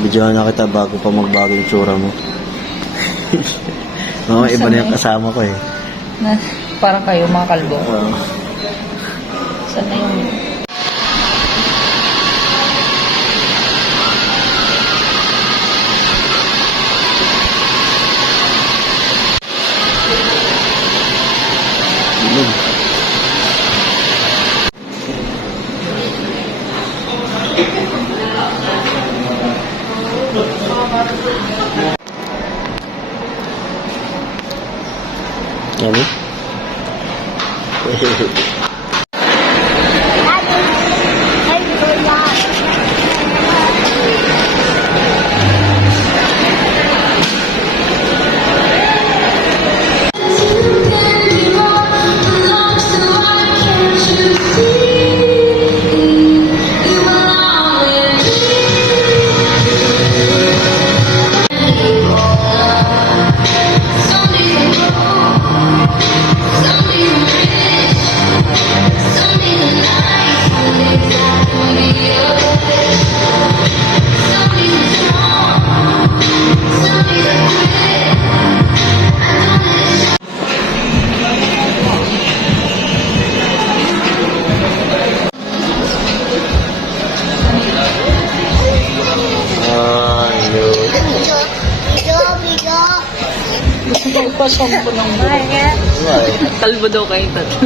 Bidyohan na kita bago pa magbago yung tsura mo. Mga iba na yung kasama ko eh. Na, parang kayo, mga kalbo. Saan na yung... Yummy? Pasok ko ng kalbo daw kayo tatlo.